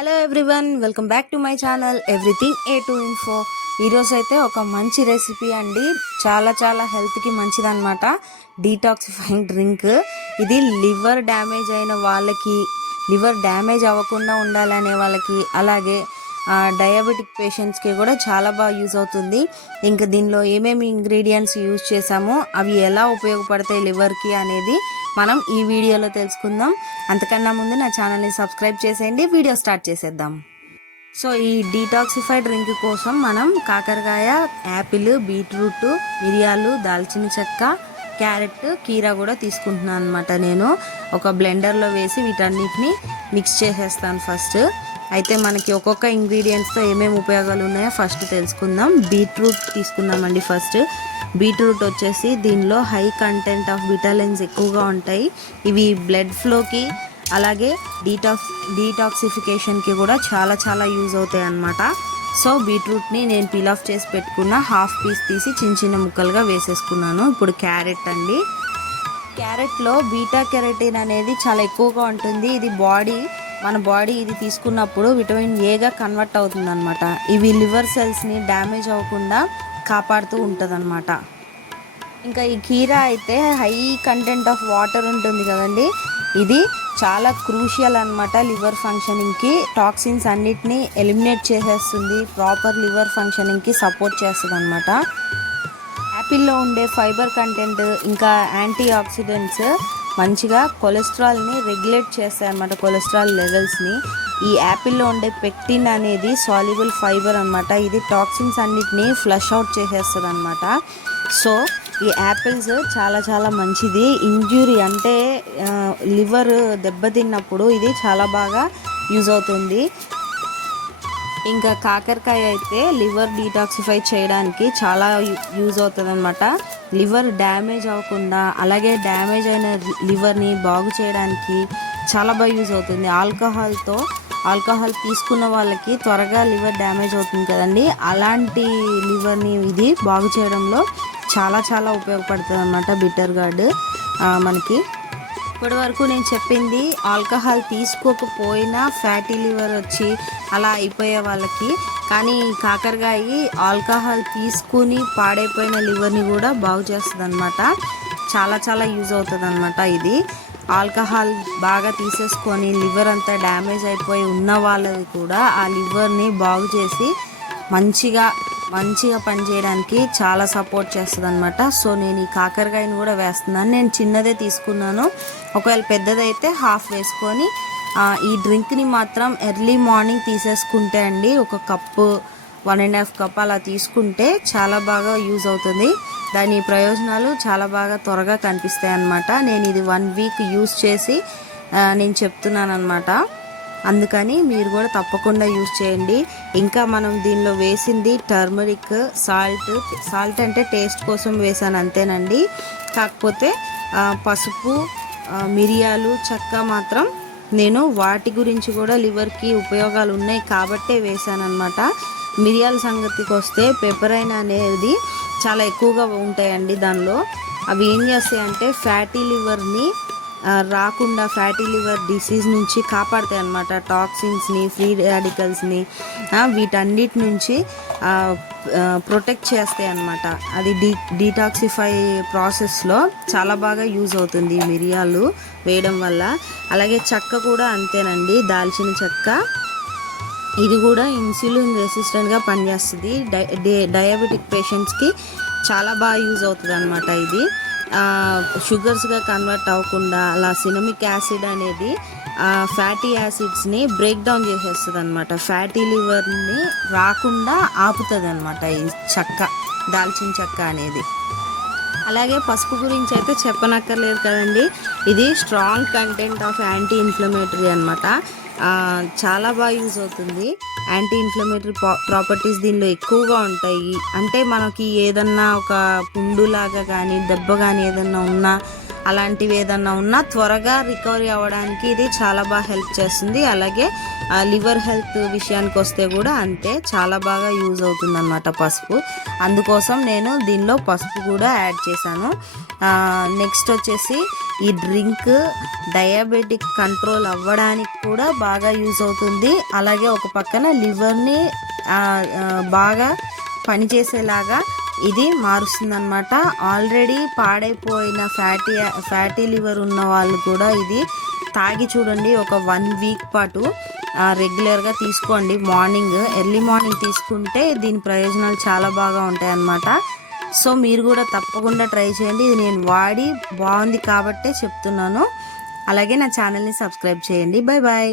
Hello everyone welcome back to my channel everything A to info ఈరోజు అయితే ఒక మంచి రెసిపీ అండి. చాలా చాలా హెల్త్కి మంచిదన్నమాట. డీటాక్సిఫైయింగ్ డ్రింక్ ఇది లివర్ డ్యామేజ్ అయిన వాళ్ళకి లివర్ డ్యామేజ్ అవ్వకుండా ఉండాలనే వాళ్ళకి అలాగే డయాబెటిక్ పేషెంట్స్కి కూడా చాలా బాగా యూజ్ అవుతుంది. ఇంకా దీనిలో ఏమేమి ఇంగ్రీడియంట్స్ యూజ్ చేసామో అవి ఎలా ఉపయోగపడతాయి లివర్కి అనేది మనం ఈ వీడియోలో తెలుసుకుందాం. అంతకన్నా ముందు నా ఛానల్ని సబ్స్క్రైబ్ చేసేయండి. వీడియో స్టార్ట్ చేసేద్దాం. సో ఈ డీటాక్సిఫైడ్ డ్రింక్ కోసం మనం కాకరకాయ యాపిల్ బీట్రూట్ మిరియాలు దాల్చిన చెక్క క్యారెట్ కీరా కూడా తీసుకుంటున్నాను అనమాట నేను. ఒక బ్లెండర్లో వేసి వీటన్నిటిని మిక్స్ చేసేస్తాను ఫస్ట్ అయితే మనకి ఒక్కొక్క ఇంగ్రీడియంట్స్తో ఏమేమి ఉపయోగాలు ఉన్నాయో ఫస్ట్ తెలుసుకుందాం. బీట్రూట్ తీసుకుందామండి ఫస్ట్ బీట్రూట్ వచ్చేసి దీనిలో హై కంటెంట్ ఆఫ్ విటమిన్స్ ఎక్కువగా ఉంటాయి. ఇవి బ్లడ్ ఫ్లోకి అలాగే డీటాక్స్ డీటాక్సిఫికేషన్కి కూడా చాలా చాలా యూజ్ అవుతాయి అన్నమాట. సో బీట్రూట్ని నేను పీల్ ఆఫ్ చేసి పెట్టుకున్న హాఫ్ పీస్ తీసి చిన్న చిన్న ముక్కలుగా వేసేసుకున్నాను. ఇప్పుడు క్యారెట్ అండి. క్యారెట్లో బీటా కెరటిన్ అనేది చాలా ఎక్కువగా ఉంటుంది. ఇది బాడీ మన బాడీ ఇది తీసుకున్నప్పుడు విటమిన్ ఏగా కన్వర్ట్ అవుతుంది అనమాట ఇవి లివర్ సెల్స్ని డ్యామేజ్ అవ్వకుండా కాపాడుతూ ఉంటుంది ఇంకా ఈ కీరా అయితే హై కంటెంట్ ఆఫ్ వాటర్ ఉంటుంది కదండి. ఇది చాలా క్రూషియల్ అనమాట లివర్ ఫంక్షనింగ్కి టాక్సిన్స్ అన్నిటినీ ఎలిమినేట్ చేసేస్తుంది. ప్రాపర్ లివర్ ఫంక్షనింగ్కి సపోర్ట్ చేస్తుంది అనమాట యాపిల్లో ఉండే ఫైబర్ కంటెంట్ ఇంకా యాంటీ ఆక్సిడెంట్స్ మంచిగా కొలెస్ట్రాల్ని రెగ్యులేట్ చేస్తాయి అన్నమాట కొలెస్ట్రాల్ లెవెల్స్ని. ఈ యాపిల్లో ఉండే పెక్టిన్ అనేది సాల్యుబుల్ ఫైబర్ అనమాట ఇది టాక్సిన్స్ అన్నిటిని ఫ్లష్ అవుట్ చేసేస్తుంది అనమాట సో ఈ యాపిల్స్ చాలా చాలా మంచిది. ఇంజురీ అంటే లివర్ దెబ్బతిన్నప్పుడు ఇది చాలా బాగా యూజ్ అవుతుంది. ఇంకా కాకరకాయ అయితే లివర్ డీటాక్సిఫై చేయడానికి చాలా యూజ్ అవుతుంది అనమాట లివర్ డ్యామేజ్ అవ్వకుండా అలాగే డ్యామేజ్ అయిన లివర్ని బాగు చేయడానికి చాలా బాగా యూజ్ అవుతుంది. ఆల్కహాల్తో ఆల్కహాల్ తీసుకున్న వాళ్ళకి త్వరగా లివర్ డ్యామేజ్ అవుతుంది కదండి. అలాంటి లివర్ని ఇది బాగు చేయడంలో చాలా చాలా ఉపయోగపడుతుంది అనమాట బిటర్ గార్డ్ మనకి. ఇప్పటి వరకు నేను చెప్పింది ఆల్కహాల్ తీసుకోకపోయినా ఫ్యాటీ లివర్ వచ్చి అలా అయిపోయే వాళ్ళకి. కానీ కాకరకాయ ఆల్కహాల్ తీసుకుని పాడైపోయిన లివర్ని కూడా బాగు చేస్తుంది అనమాట చాలా చాలా యూజ్ అవుతుంది అనమాట ఇది. ఆల్కహాల్ బాగా తీసేసుకొని లివర్ అంతా డ్యామేజ్ అయిపోయి ఉన్న వాళ్ళది కూడా ఆ లివర్ని బాగు చేసి మంచిగా మంచిగా పనిచేయడానికి చాలా సపోర్ట్ చేస్తుంది అనమాట సో నేను ఈ కాకరకాయని కూడా వేస్తున్నాను. నేను చిన్నదే తీసుకున్నాను. ఒకవేళ పెద్దదైతే హాఫ్ వేసుకొని ఈ డ్రింక్ని మాత్రం ఎర్లీ మార్నింగ్ తీసేసుకుంటే అండి ఒక cup one and half cup అలా తీసుకుంటే చాలా బాగా యూజ్ అవుతుంది. దాని ప్రయోజనాలు చాలా బాగా త్వరగా కనిపిస్తాయి అన్నమాట నేను ఇది వన్ వీక్ యూజ్ చేసి నేను చెప్తున్నాను అనమాట అందుకని మీరు కూడా తప్పకుండా యూజ్ చేయండి. ఇంకా మనం దీనిలో వేసింది టర్మరిక్ సాల్ట్. సాల్ట్ అంటే టేస్ట్ కోసం వేసాను అంతేనండి. కాకపోతే పసుపు మిరియాలు చెక్క మాత్రం నేను వాటి గురించి కూడా లివర్కి ఉపయోగాలు ఉన్నాయి కాబట్టే వేసాను అనమాట మిరియాల సంగతికి వస్తే పెపరైన్ అనేది చాలా ఎక్కువగా ఉంటాయండి దానిలో. అవి ఏం చేస్తాయి అంటే ఫ్యాటీ లివర్ని రాకుండా ఫ్యాటీ లివర్ డిసీజ్ నుంచి కాపాడతాయి అన్నమాట. టాక్సిన్స్ని ఫ్రీ రాడికల్స్ని వీటన్నిటి నుంచి ప్రొటెక్ట్ చేస్తాయి అన్నమాట. అది డీ డీటాక్సిఫై ప్రాసెస్లో చాలా బాగా యూజ్ అవుతుంది మిరియాలు వేయడం వల్ల. అలాగే చెక్క కూడా అంతేనండి దాల్చిన చెక్క. ఇది కూడా ఇన్సులిన్ రెసిస్టెంట్గా పనిచేస్తుంది. డై డయాబెటిక్ పేషెంట్స్కి చాలా బాగా యూజ్ అవుతుంది అనమాట ఇది. షుగర్స్గా కన్వర్ట్ అవ్వకుండా అలా సినమిక్ యాసిడ్ అనేది ఫ్యాటీ యాసిడ్స్ని బ్రేక్ డౌన్ చేసేస్తుంది అనమాట ఫ్యాటీ లివర్ని రాకుండా ఆపుతుంది అనమాట ఈ చెక్క దాల్చిన చెక్క అనేది. అలాగే పసుపు గురించి అయితే చెప్పనక్కర్లేదు కదండి. ఇది strong content of anti inflammatory అనమాట చాలా బాగా యూజ్ అవుతుంది. యాంటీ ఇన్ఫ్లమేటరీ ప్రాపర్టీస్ దీనిలో ఎక్కువగా ఉంటాయి. అంటే మనకి ఏదన్నా ఒక పుండులాగా కానీ దెబ్బ కానీ ఏదన్నా ఉన్నా అలాంటివి ఏదన్నా ఉన్నా త్వరగా రికవరీ అవ్వడానికి ఇది చాలా బాగా హెల్ప్ చేస్తుంది. అలాగే లివర్ హెల్త్ విషయానికి వస్తే కూడా అంతే చాలా బాగా యూజ్ అవుతుంది అనమాట పసుపు. అందుకోసం నేను దీనిలో పసుపు కూడా యాడ్ చేశాను. నెక్స్ట్ వచ్చేసి ఈ డ్రింక్ డయాబెటిక్ కంట్రోల్ అవ్వడానికి కూడా బాగా యూజ్ అవుతుంది. అలాగే ఒక పక్కన లివర్ని బాగా పనిచేసేలాగా ఇది మారుస్తుందన్నమాట. ఆల్రెడీ పాడైపోయిన ఫ్యాటీ ఫ్యాటీ లివర్ ఉన్న వాళ్ళు కూడా ఇది తాగి చూడండి ఒక వన్ వీక్ పాటు రెగ్యులర్గా తీసుకోండి. మార్నింగ్ ఎర్లీ మార్నింగ్ తీసుకుంటే దీని ప్రయోజనాలు చాలా బాగా ఉంటాయి అన్నమాట సో మీరు కూడా తప్పకుండా ట్రై చేయండి. ఇది నేను వాడి బాగుంది కాబట్టే చెప్తున్నాను. అలాగే నా ఛానల్ని సబ్స్క్రైబ్ చేయండి. Bye bye